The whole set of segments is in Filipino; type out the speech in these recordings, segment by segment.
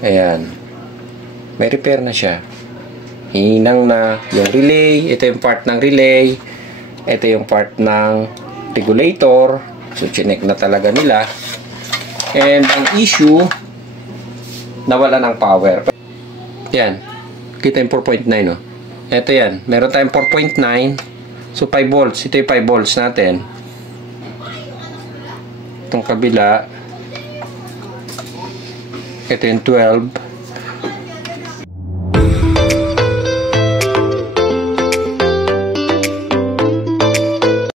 Ayan. May repair na siya. Hinang na yung relay. Ito yung part ng relay. Ito yung part ng regulator. So, chinek na talaga nila. And ang issue, nawala ng power. Yan. Kita yung 4.9, no? Ito yan. Meron tayong 4.9. So, 5 volts. Ito yung 5 volts natin. Itong kabila. Ito yung 12.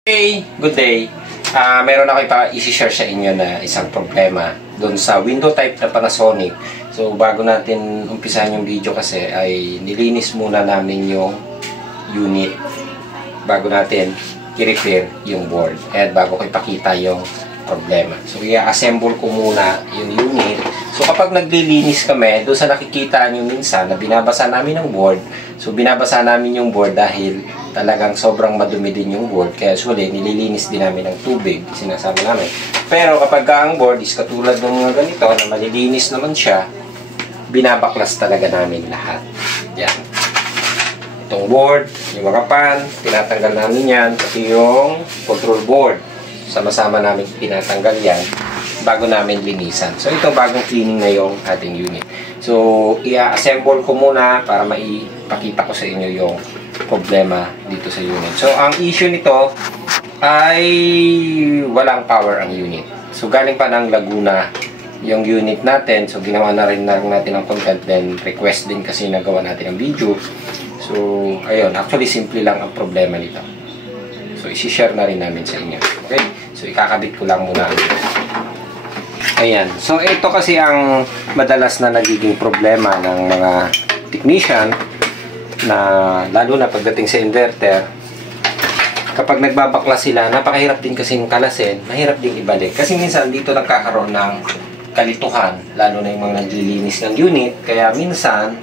Hey, good day. Meron ako i-share sa inyo na isang problema doon sa window type na Panasonic. So, bago natin umpisahan yung video kasi ay nilinis muna namin yung unit bago natin i-repair yung board at bago ko ipakita yung problema. So, i-assemble ko muna yung unit. So, kapag naglilinis kami, doon sa nakikita nyo minsan na binabasa namin ng board. So, binabasa namin yung board dahil talagang sobrang madumi din yung board. Kaya usually, nililinis din namin ng tubig. Sinasabi namin. Pero kapag ang board is katulad ng mga ganito na malilinis naman siya, binabaklas talaga namin lahat. Yan. Itong board, yung mga pan, tinatanggal namin yan. Pati yung control board. Sama-sama namin tinatanggal yan bago namin linisan. So, ito bagong cleaning na yung ating unit. So, i-assemble ko muna para maipakita ko sa inyo yung problema dito sa unit. So, ang issue nito ay walang power ang unit. So, galing pa ng Laguna yung unit natin. So, ginawa na rin natin ang content. Then, request din kasi nagawa natin ang video. So, ayun. Actually, simple lang ang problema nito. So, isi-share na rin namin sa inyo. Okay? So, ikakabit ko lang muna. Ayan. So, ito kasi ang madalas na nagiging problema ng mga technician na lalo na pagdating sa inverter. Kapag nagbabaklas sila, napakahirap din kasing kalasin, mahirap din ibalik. Kasi minsan dito nagkakaroon ng kalituhan, lalo na yung mga naglilinis ng unit. Kaya minsan,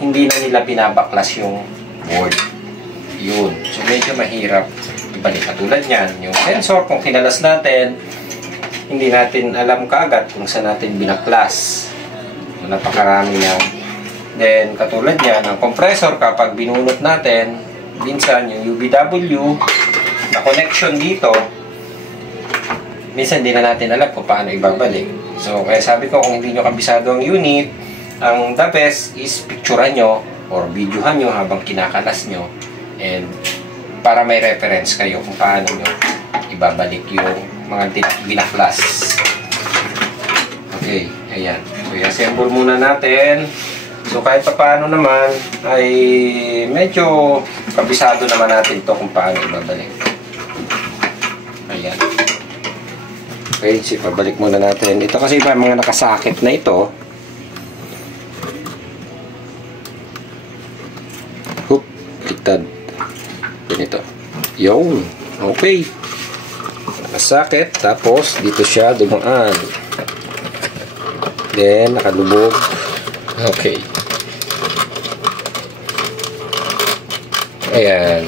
hindi na nila pinabaklas yung board. Yun. So, medyo mahirap ibalik. Katulad yan, yung sensor, kung kinalas natin, hindi natin alam kaagad kung saan natin binaklas. So, napakarami na. Then, katulad yan, ang compressor, kapag binunot natin, minsan yung UBW na connection dito, minsan hindi na natin alam kung paano ibabalik. So, kaya sabi ko, kung hindi nyo kabisado ang unit, ang the best is picturean nyo or videohan nyo habang kinakalas nyo. And, para may reference kayo kung paano nyo ibabalik yung mga binaklas. Okay, ayan. So, i-assemble muna natin. So, kahit pa paano naman, ay medyo kabisado naman natin to kung paano ibabalik. Ayan. Okay, so ipabalik muna natin. Ito kasi pa mga nakasakit na ito. Hoop, liktad. Ganito. Yung. Okay. Nakasakit. Tapos, dito siya dumaan. Then, nakalubog. Okay. Ayan.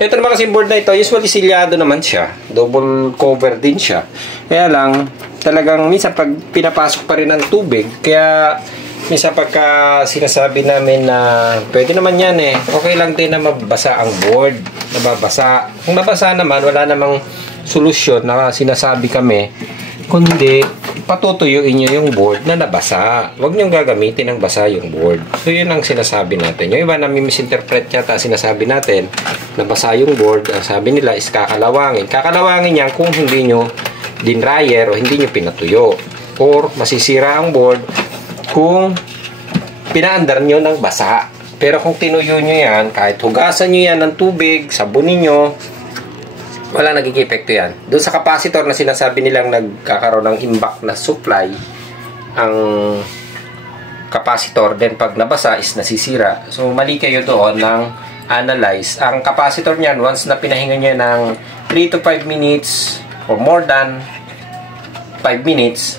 Ito naman kasi board na ito, usually silyado naman siya. Double cover din siya. Kaya lang, talagang minsan pag pinapasok pa rin ng tubig, kaya minsan pagka sinasabi namin na pwede naman yan okay lang din na mabasa ang board. Nababasa. Kung nabasa naman, wala namang solusyon na sinasabi kami. Kundi, patutuyuin nyo yung board na nabasa. Huwag nyo gagamitin ng basa yung board. So, yun ang sinasabi natin. Yung iba na misinterpret yata sinasabi natin, nabasa yung board, ang sabi nila is kakalawangin. Kakalawangin yan kung hindi nyo dinryer o hindi nyo pinatuyo. Or, masisira ang board kung pinaandar nyo ng basa. Pero kung tinuyo nyo yan, kahit hugasan nyo yan ng tubig, sabunin nyo, wala nagiging epekto yan. Doon sa capacitor na sinasabi nilang nagkakaroon ng impact na supply, ang capacitor, then pag nabasa is nasisira. So, mali kayo doon ng analyze. Ang capacitor niyan, once na pinahinga nyo ng 3 to 5 minutes or more than 5 minutes,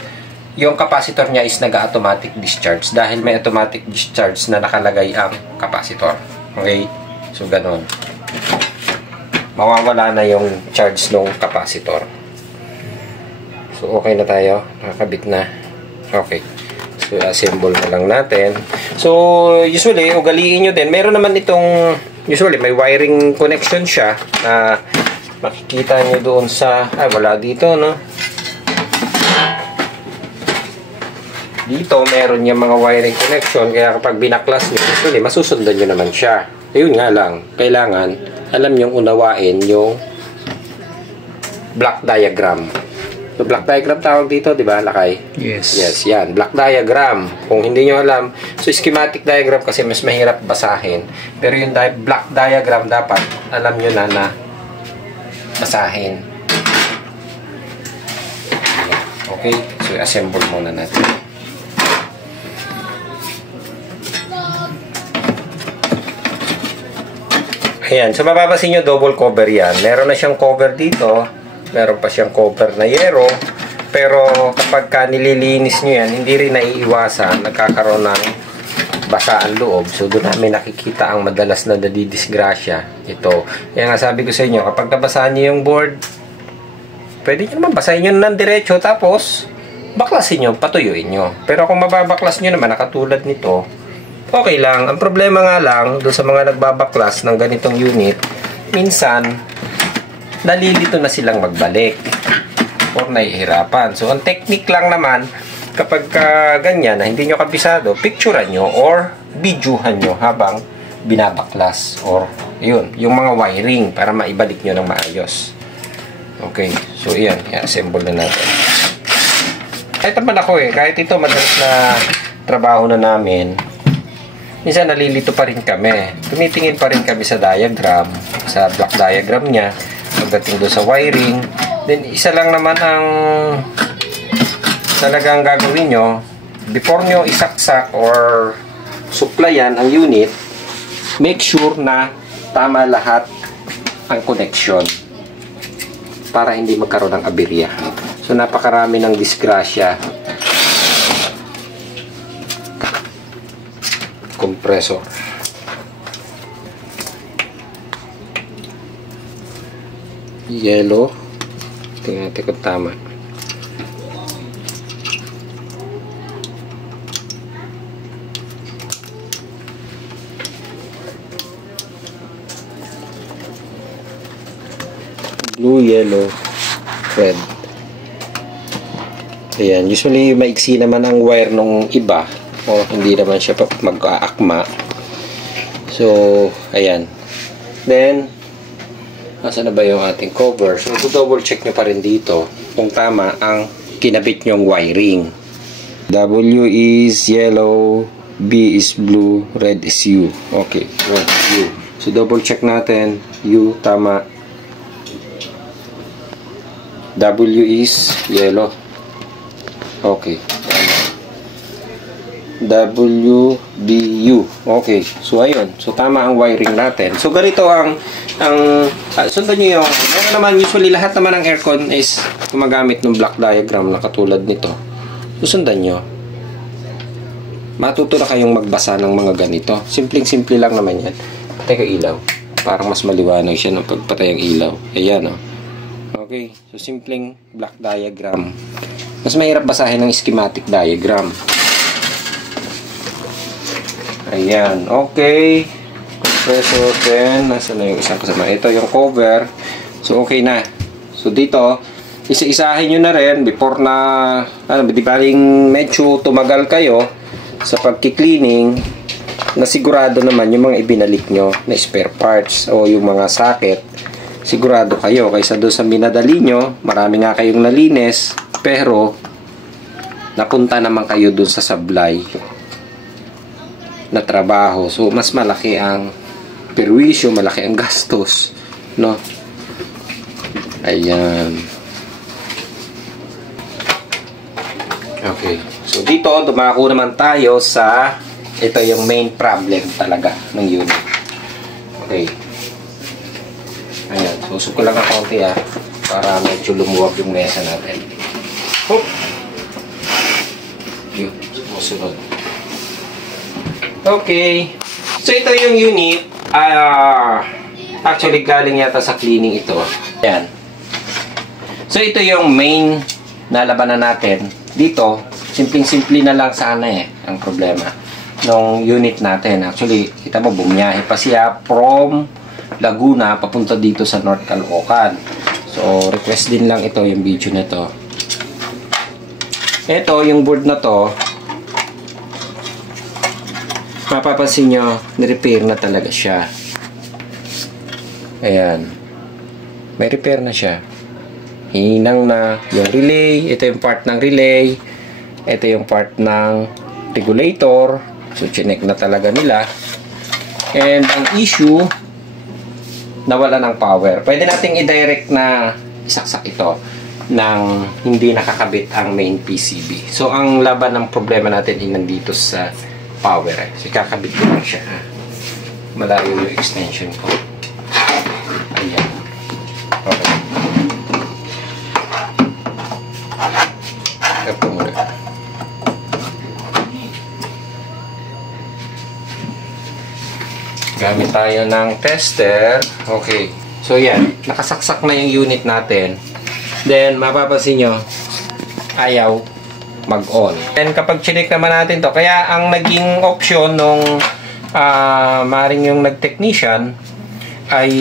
yung capacitor niya is nag-automatic discharge dahil may automatic discharge na nakalagay ang capacitor. Okay? So, ganun. Mawawala na yung charge ng capacitor. So, okay na tayo. Nakakabit na. Okay. So, assemble na lang natin. So, usually, ugaliin nyo din. Meron naman itong, usually, may wiring connection siya na makikita nyo doon sa, wala dito, no? Dito, meron yung mga wiring connection. Kaya kapag binaklas nyo, usually, masusundan nyo naman siya. Ayun nga lang, kailangan, alam nyo unawain yung block diagram. So, block diagram tawag dito, di ba, Lakay? Yes. Yes, yan. Block diagram. Kung hindi nyo alam, so schematic diagram kasi mas mahirap basahin. Pero yung block diagram dapat, alam nyo na basahin. Okay? So, assemble muna natin. Ayan. So, mapapasin nyo, double cover yan. Meron na siyang cover dito. Meron pa siyang cover na yero. Pero kapag nililinis nyo yan, hindi rin naiiwasan. Nagkakaroon ng basaan loob. So doon namin nakikita ang madalas na nadidisgrasya. Ito. Kaya nga sabi ko sa inyo, kapag nabasahan nyo yung board, pwede nyo naman basahin nyo ng diretso. Tapos baklasin nyo, patuyuin nyo. Pero kung mababaklas nyo naman, nakatulad nito, okay lang. Ang problema nga lang, doon sa mga nagbabaklas ng ganitong unit, minsan nalilito na silang magbalik or nahihirapan. So, ang technique lang naman, kapag ganyan na hindi nyo kabisado, picturean nyo or videohan nyo habang binabaklas or yun, yung mga wiring para maibalik nyo ng maayos. Okay. So, iyan. I-assemble na natin. Kahit naman ako kahit ito madalas na trabaho na namin, minsan nalilito pa rin kami. Tumitingin pa rin kami sa diagram, sa block diagram niya, pagdating doon sa wiring. Then, isa lang naman ang talagang gagawin nyo, before nyo isaksak or supplyan ang unit, make sure na tama lahat ang connection para hindi magkaroon ng aberya. So, napakarami ng disgrasya. Compressor. Yellow. Tingnan natin kung tama. Blue, yellow, red. Ayan. Usually, maiksi naman ang wire nung iba. O hindi naman siya mag-aakma. So, ayan. Then, nasa na ba yung ating cover? So, double check nyo pa rin dito kung tama ang kinabit nyong wiring. W is yellow, B is blue, red is U. Okay, good. U. So, double check natin. U, tama. W is yellow. Okay. W, B, U. Okay. So, ayun. So, tama ang wiring natin. So, ganito ang sundan nyo yung, meron naman, usually, lahat naman ng aircon is gumagamit ng block diagram na katulad nito. So, sundan nyo. Matuto na kayong magbasa ng mga ganito. Simpleng-simple lang naman yan. Patay ko ilaw. Parang mas maliwanag siya ng pagpatay ang ilaw. Ayan, oh. Okay. So, simpleng block diagram. Mas mahirap basahin ng schematic diagram. Ayan, okay. Compressor then, nasa na yung isang kasama? Ito yung cover. So, okay na. So, dito, isa-isahin nyo na rin before na, di baling medyo tumagal kayo sa pagki-cleaning, na sigurado naman yung mga ibinalik nyo na spare parts o yung mga socket. Sigurado kayo. Kaysa doon sa minadali nyo, marami nga kayong nalinis, pero napunta naman kayo doon sa sablay na trabaho. So, mas malaki ang perwisyo, malaki ang gastos, no? Ayan. Okay. So, dito, dumako naman tayo sa ito yung main problem talaga ng unit. Okay. Ayan. Susok ko lang ang konti, para medyo lumuwag yung mesa natin. Hop! Yun. Susunod. Okay. So, ito yung unit. Actually, galing yata sa cleaning ito. Ayan. So, ito yung main na labanan natin dito, simpleng-simple na lang sana ang problema ng unit natin. Actually, kita mo, bumiyahe pa siya from Laguna papunta dito sa North Caloocan. So, request din lang ito, yung video na to. Ito, yung board na to, mapapansin nyo, nirepair na talaga siya. Ayan. May repair na siya. Hinang na yung relay. Ito yung part ng relay. Ito yung part ng regulator. So, chinek na talaga nila. And ang issue, nawala ng power. Pwede nating i-direct na isaksak ito nang hindi nakakabit ang main PCB. So, ang laban ng problema natin ay nandito sa power. So, kakabit ko lang siya. Malayo yung extension ko. Ayan. Okay. Ito muna. Gamit tayo ng tester. Okay. So, yan. Nakasaksak na yung unit natin. Then, mapapansin nyo, ayaw mag-on. And kapag chinik naman natin to, kaya ang naging option nung maring yung nag-technician ay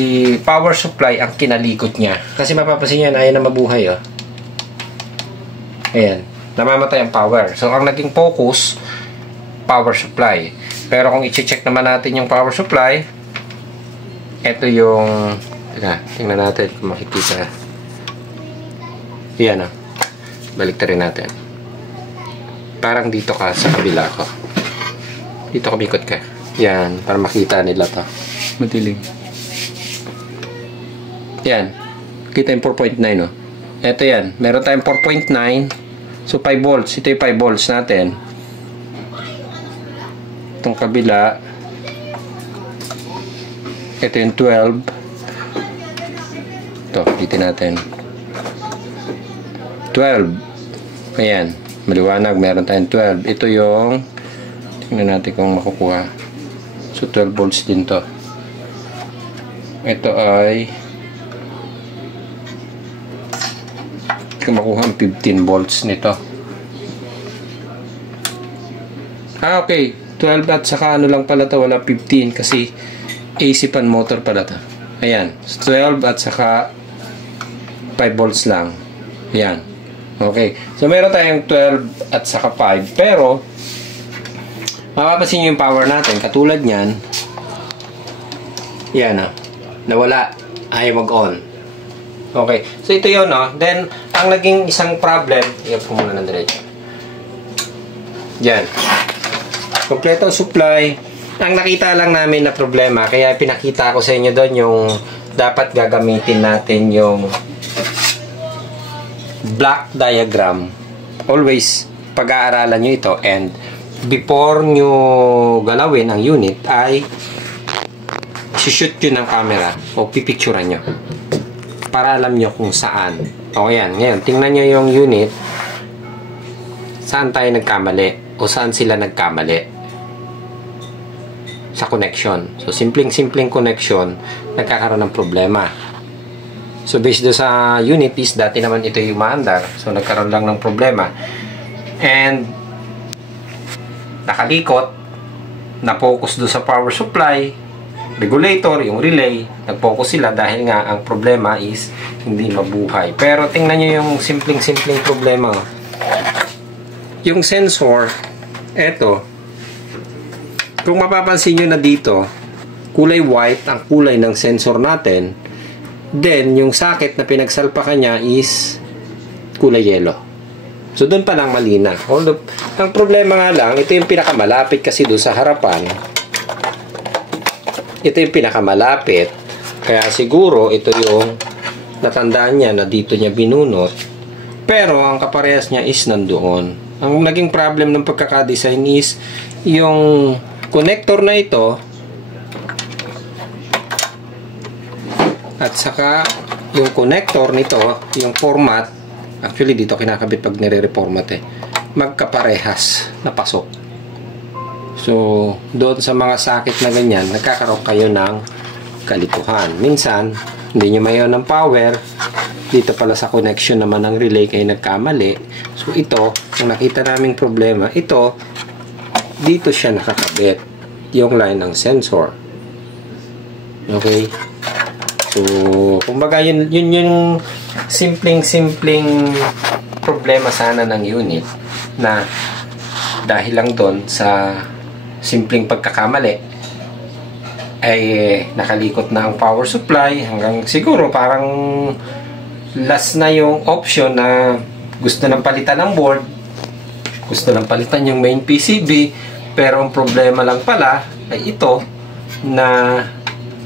power supply ang kinalikot niya. Kasi mapapansin nyo, ayaw na mabuhay. Oh. Ayan. Namamatay ang power. So, ang naging focus, power supply. Pero kung i-check naman natin yung power supply, ito yung, tingnan natin kung makikita. Yan, balik rin natin. Parang dito ka sa kabila ko. Dito kumikot ka. Yan, para makita nila to. Madilim. Yan. Kita yung 4.9, no? Ito yan. Meron tayong 4.9. So, 5 volts. Ito yung 5 volts natin. Itong kabila. Ito yung 12. Ito, dito natin. 12. Ayan. Maliwanag. Meron tayong 12. Ito yung tingnan natin kung makukuha. So, 12 volts din to. Ito ay makuha ang 15 volts nito. Okay. 12 at saka ano lang pala to, wala 15 kasi AC pan motor pala to. Ayan. 12 at saka 5 volts lang. Ayan. Okay. So, meron tayong 12 at saka 5. Pero, mapapansin nyo yung power natin. Katulad nyan. Yan, nawala. Ayaw mag-on. Okay. So, ito yun, no? Then, ang naging isang problem, iyan po muna ng diretso. Yan. Kompletong supply. Ang nakita lang namin na problema, kaya pinakita ko sa inyo doon yung dapat gagamitin natin yung block diagram. Always, pag-aaralan nyo ito and before nyo galawin ang unit ay shoot yun ng camera o pipicturean nyo para alam nyo kung saan. O yan, ngayon, tingnan nyo yung unit saan tayo nagkamali o saan sila nagkamali sa connection. So, simpleng connection nagkakaroon ng problema. So, based do sa unit is dati naman ito yung maandar. So, nagkaroon lang ng problema. And nakalikot, na-focus do sa power supply, regulator, yung relay, nag-focus sila dahil nga ang problema is hindi mabuhay. Pero tingnan nyo yung simpleng problema. Yung sensor, eto, kung mapapansin nyo na dito, kulay white ang kulay ng sensor natin, then yung socket na pinagsalpakan niya is kulay yellow. So, doon pa lang malina. Although, ang problema nga lang, ito yung pinakamalapit kasi doon sa harapan. Ito yung pinakamalapit. Kaya siguro, ito yung natandaan niya na dito niya binunot. Pero, ang kaparehas niya is nandoon. Ang naging problem ng pagkakadesign is yung connector na ito at saka yung connector nito, yung format, actually dito kinakabit pag nire-reformat magkaparehas na pasok. So, doon sa mga sakit na ganyan, nagkakaroon kayo ng kalituhan. Minsan, hindi nyo mayon ng power. Dito pala sa connection naman ng relay kayo nagkamali. So ito, kung nakita naming problema, ito, dito siya nakakabit yung line ng sensor. Okay? So, kumbaga yun yung simpleng problema sana ng unit na dahil lang doon sa simpleng pagkakamali ay nakalikot na ang power supply hanggang siguro parang last na yung option na gusto nang palitan ng board, gusto nang palitan yung main PCB, pero ang problema lang pala ay ito na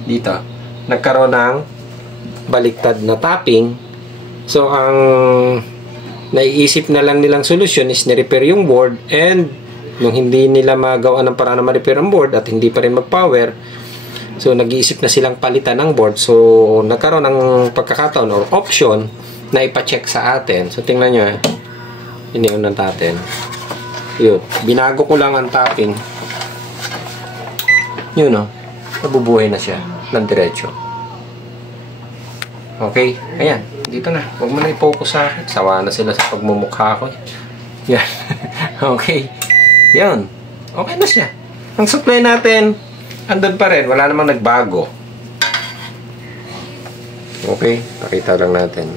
dito nagkaroon ng baliktad na tapping. So ang naiisip na lang nilang solusyon is ni-repair yung board, and nung hindi nila magawa ng paraan na ma-repair ang board at hindi pa rin mag-power, so nag-iisip na silang palitan ng board. So nagkaroon ng pagkakataon or option na ipa-check sa atin. So tingnan nyo, iniunan natin. Yun, binago ko lang ang tapping. Yun o, nabubuhay na siya ng diretso. Okay, ayan, dito na. Huwag mo na i-focus sa akin. Sawa na sila sa pagmumukha ko. Yan. Okay. Yan. Okay na siya. Ang supply natin, andun pa rin. Wala namang nagbago. Okay, pakita lang natin.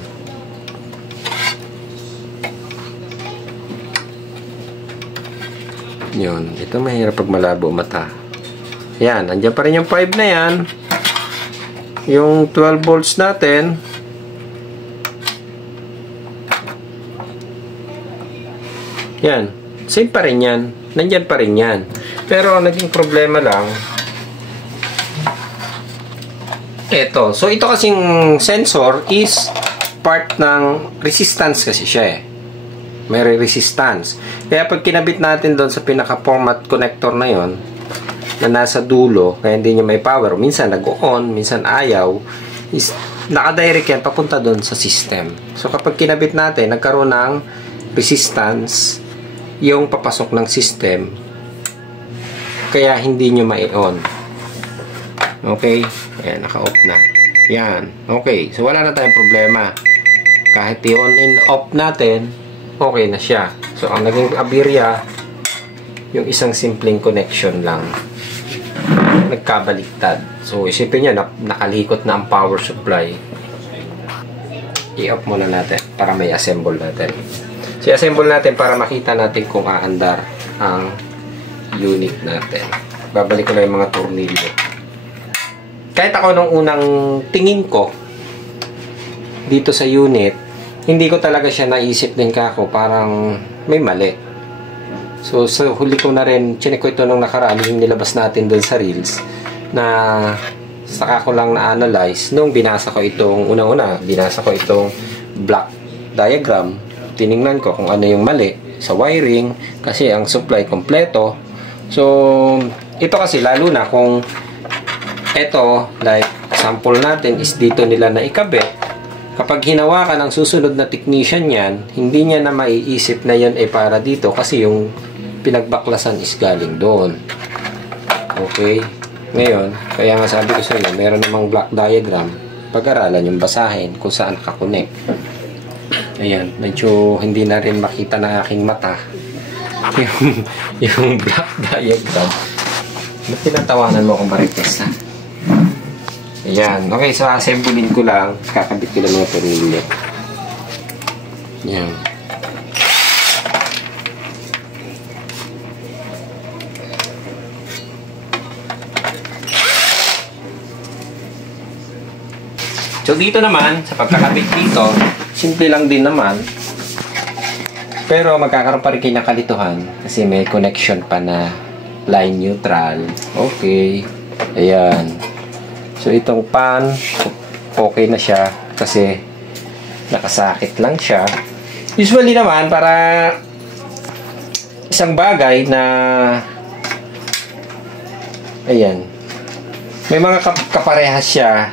Yun. Ito mahirap pag malabo mata. Yan. Andyan pa rin yung 5 na yan. Yung 12 volts natin, yan, same pa rin yan, nandyan pa rin yan. Pero ang naging problema lang eto. So ito kasing sensor is part ng resistance kasi siya eh, may resistance. Kaya pag kinabit natin doon sa pinaka format connector na yon na nasa dulo, kaya hindi niya may power, minsan nag-on, minsan ayaw, is nakadirect yan papunta doon sa system. So kapag kinabit natin, nagkaroon ng resistance yung papasok ng system, kaya hindi nyo mai-on. Okay, ayan, naka-off na yan. Okay, so wala na tayong problema. Kahit i-on and off natin, okay na siya. So ang naging aberya, yung isang simpleng connection lang nagkabaliktad. So isipin nyo, nakalikot na ang power supply. I-off muna natin para may assemble natin. So i-assemble natin para makita natin kung aandar ang unit natin. Babalik ko na yung mga tornilyo. Kahit ako nung unang tingin ko dito sa unit, hindi ko talaga siya naisip din kako, parang may mali. So, sa huli ko na rin, chinek ko ito nung nakaraan, yung nilabas natin doon sa Reels, na saka ko lang na-analyze. Nung binasa ko itong, unang-una, binasa ko itong block diagram, tiningnan ko kung ano yung mali sa wiring, kasi ang supply kompleto. So, ito kasi, lalo na kung ito, like, sample natin is dito nila na ikabit. Kapag hinawakan ng susunod na technician yan, hindi niya na maiisip na yan ay para dito, kasi yung pinagbaklasan is galing doon. Okay? Ngayon, kaya nga sabi ko sa inyo, meron namang block diagram, pag-aralan yung basahin kung saan nakakonect. Ayan, medyo hindi na rin makita ng aking mata yung block diagram. Ba't tinatawanan mo akong marites, ha? Ayan, okay, so assemblein ko lang, kakabit ko lang mga tornilyo. Ayan. So dito naman, sa pagkakabit dito, simple lang din naman. Pero magkakaroon pa rin kayo ng kalituhan kasi may connection pa na line neutral. Okay. Ayan. So itong pan, okay na siya kasi nakasakit lang siya. Usually naman, para isang bagay na ayan, may mga kaparehas siya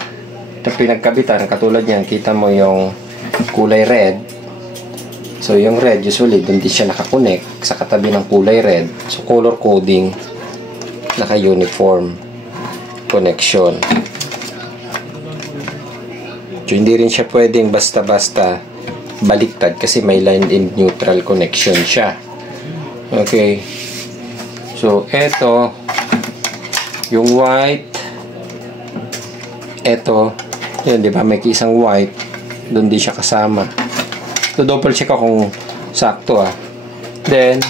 na pinagkabitan. Katulad yan, kita mo yung kulay red. So yung red, usually doon din siya nakakonect sa katabi ng kulay red. So color coding, naka-uniform connection. diretso. Hindi rin siya pwedeng basta-basta baliktad kasi may line in neutral connection siya. Okay. So, eto yung white. Eto. Yan, di ba? May isang white. Doon di siya kasama. So, double check ako kung sakto Then,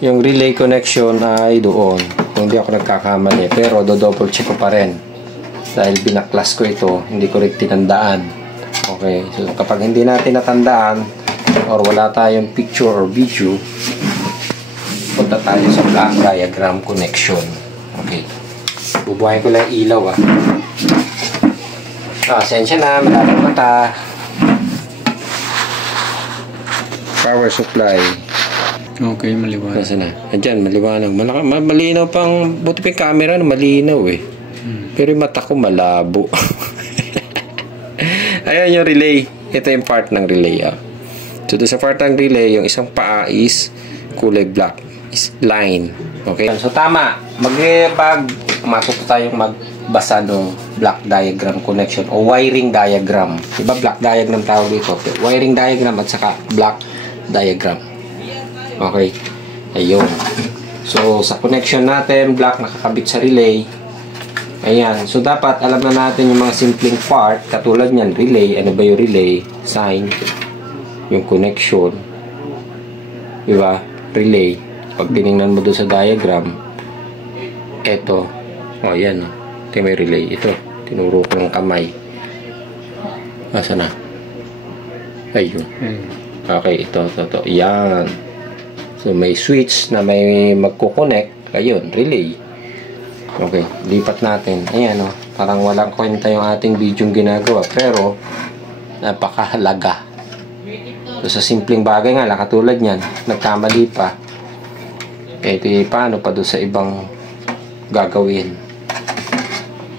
yung relay connection ay doon. Hindi ako nagkakamali. Pero, double check ko pa rin. Dahil binaklas ko ito, hindi ko rin tinandaan. Okay. So, kapag hindi natin natandaan or wala tayong picture or video, punta tayo sa block diagram connection. Okay. Bubuhayin ko lang ilaw sensya na, malaking mata. Power supply. Okay, maliwanag. Nasaan na? Ayan, maliwanag. Malinaw pang, buti pa yung camera, malinaw Pero yung mata ko malabo. Ayan yung relay. Ito yung part ng relay. So, doon sa part ng relay, yung isang paa is kulay black. Is line. Okay? So, tama. Masok tayong magbasa ng block diagram connection o wiring diagram. Diba block diagram tawag dito? Wiring diagram at saka block diagram. Okay. Ayun. So, sa connection natin, block nakakabit sa relay. Ayan. So, dapat alam na natin yung mga simpleng part. Katulad niyan, relay. Ano ba yung relay? Sign. Yung connection. Diba? Relay. Pag tinignan mo doon sa diagram, eto. Ayan. Ito may relay. Ito. Tinuro ko ng kamay. Asa na? Ayun. Okay. Ito. Ayan. So, may switch na may magkoconnect. Ayun. Relay. Okay, lipat natin. Ayan parang walang kwenta yung ating video ginagawa. Pero, napakahalaga. So, sa simpleng bagay nga, katulad yan, nagkamali pa. Paano pa doon sa ibang gagawin?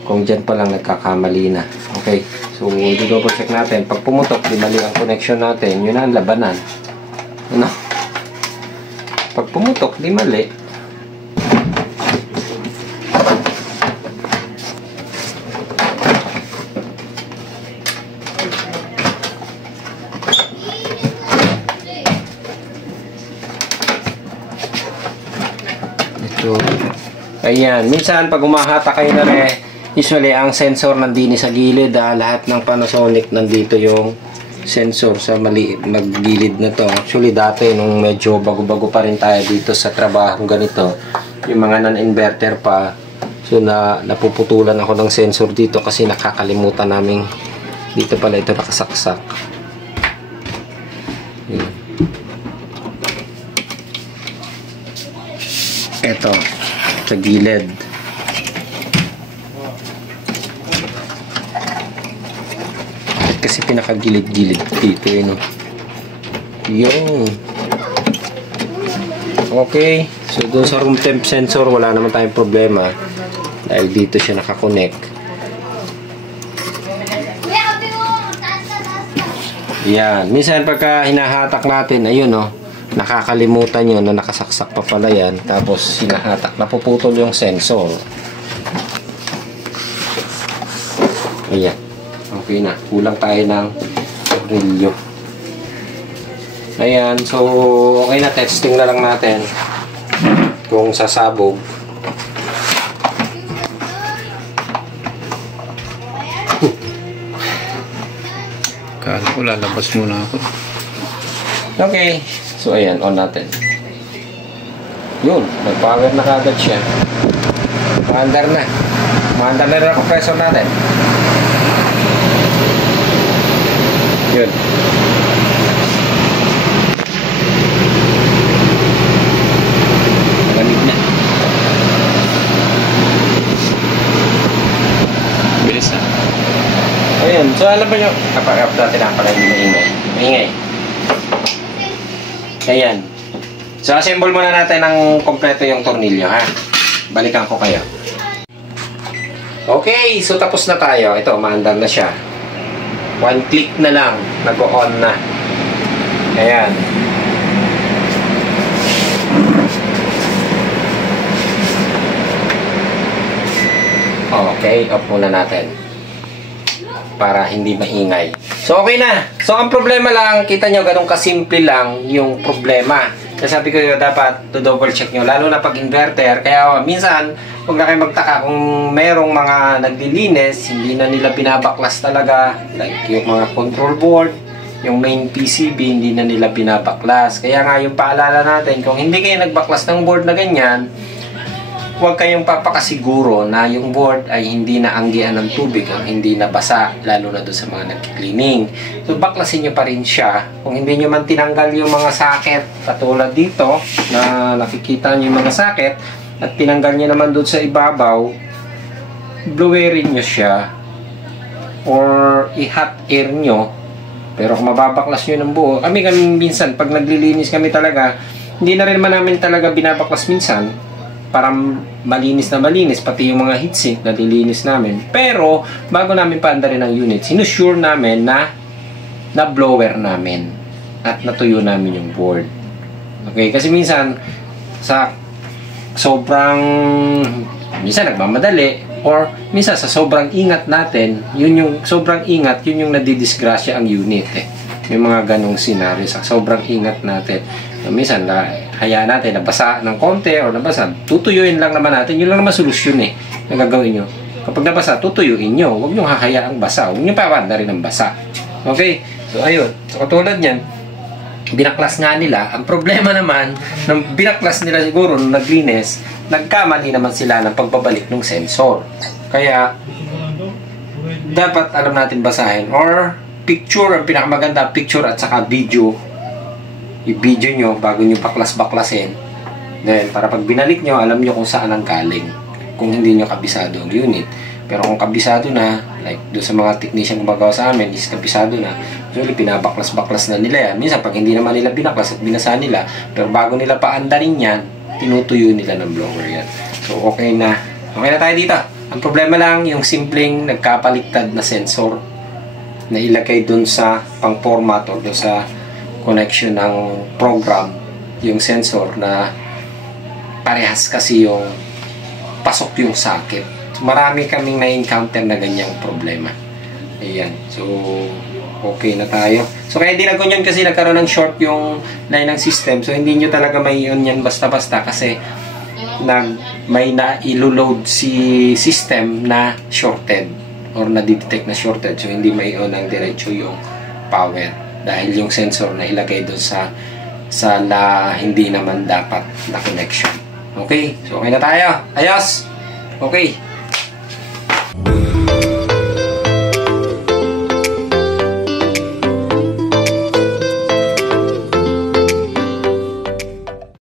Kung dyan pa lang nagkakamali na. Okay, so, double check natin. Pag pumutok, di mali ang connection natin, yun ang labanan. Pag pumutok, di mali. Ayan, minsan pag umahata kayo na usually ang sensor nandini sa gilid lahat ng Panasonic nandito yung sensor sa maggilid na to. Actually dati nung medyo bago-bago pa rin tayo dito sa trabaho ganito, yung mga non-inverter pa, so napuputulan ako ng sensor dito kasi nakakalimutan namin dito pala ito nakasaksak. Ito sa gilid. Kasi pinakagilid-gilid dito Yung. Okay. So doon sa room temp sensor wala naman tayong problema dahil dito siya nakakonect. Yan. Minsan pagka hinahatak natin, ayun nakakalimutan nyo na nakasaksak pa pala yan. Tapos hinahatak, napuputol yung sensor. Ayan. Okay na. Kulang tayo ng relyo. Ayan. So, okay na. Testing na lang natin kung sasabog. Kala ko lalabas muna ako. Okay. So, ayan, on natin. Yun, nag-power na kagad siya. Maandar na. Maandar na rin ang compressor natin. Yun. Malamig na. Bilis na. Ayun, so alam ba nyo, kapag-up natin ang pala hindi maingay. Maingay. Ayan. So, assemble muna natin ng kompleto yung tornilyo, ha? Balikan ko kayo. Okay, so tapos na tayo. Ito, maandar na siya. One click na lang, nag-on na. Ayan. Okay, off muna natin. para hindi maingay. So, okay na. So, ang problema lang, kita nyo, ganun kasimple lang yung problema. Kaya sabi ko dapat to double check nyo, lalo na pag inverter. Kaya minsan, huwag na kayo magtaka kung merong mga naglilinis, hindi na nila binabaklas talaga. Like yung mga control board, yung main PCB, hindi na nila binabaklas. Kaya nga yung paalala natin, kung hindi kayo nagbaklas ng board na ganyan, huwag kayong papakasiguro na yung board ay hindi na anggian ng tubig o hindi na basa, lalo na doon sa mga nagki-cleaning. So, baklasin nyo pa rin siya. Kung hindi nyo man tinanggal yung mga socket, katulad dito, na nakikita nyo yung mga socket, at tinanggal nyo naman doon sa ibabaw, blowerin nyo siya, or i-hot air nyo. Pero kung mababaklas nyo ng buo, kami minsan, pag naglilinis kami talaga, hindi na rin man namin talaga binabaklas minsan, para malinis na malinis, pati yung mga heatsink na nililinis namin. Pero, bago namin paandarin ang unit, sinusure namin na na-blower namin at natuyo namin yung board. Okay? Kasi minsan, sa sobrang, minsan nagmamadali, or minsan sa sobrang ingat natin, yun yung sobrang ingat, yun yung nadidisgrasya ang unit eh. May mga ganong scenario sa sobrang ingat natin. Minsan, hayaan natin nabasa ng konti o nabasa, tutuyuin lang naman natin. Yun lang naman solusyon eh, na gagawin nyo. Kapag nabasa, tutuyuin nyo. Huwag nyo hahayaang basa. Huwag nyo papanda rin ang basa. Okay? So, ayun. So, katulad yan, binaklas nga nila. Ang problema naman, nang binaklas nila siguro nung naglinis, nagkamali naman sila ng pagbabalik ng sensor. Kaya, dapat alam natin basahin. Or, picture, ang pinakamaganda, picture at saka video. I-video nyo bago nyo baklas-baklasin. Then, para pag binalik nyo, alam nyo kung saan ang galing. Kung hindi nyo kabisado ang unit. Pero kung kabisado na, like doon sa mga technician gumagawa sa amin, is kabisado na, usually pinabaklas-baklas na nila yan. Minsan, pag hindi naman nila binaklas at binasa nila, pero bago nila paandarin yan, tinutuyo nila ng blower yan. So, okay na. Okay na tayo dito. Ang problema lang, yung simpleng nagkapaliktad na sensor na ilagay doon sa pang-format o doon sa connection ng program, yung sensor na parehas kasi yung pasok yung socket. So, marami kaming na-encounter na ganyang problema. Ayan. So, okay na tayo. So, kaya dinagon yun kasi nagkaroon ng short yung line ng system. So, hindi nyo talaga may yun yan basta-basta kasi may na-iloload si system na shorted or na-detect na shorted. So, hindi may on ng diretso yung power. Dahil yung sensor na ilagay doon sa hindi naman dapat na connection. Okay? So, okay na tayo. Ayos! Okay.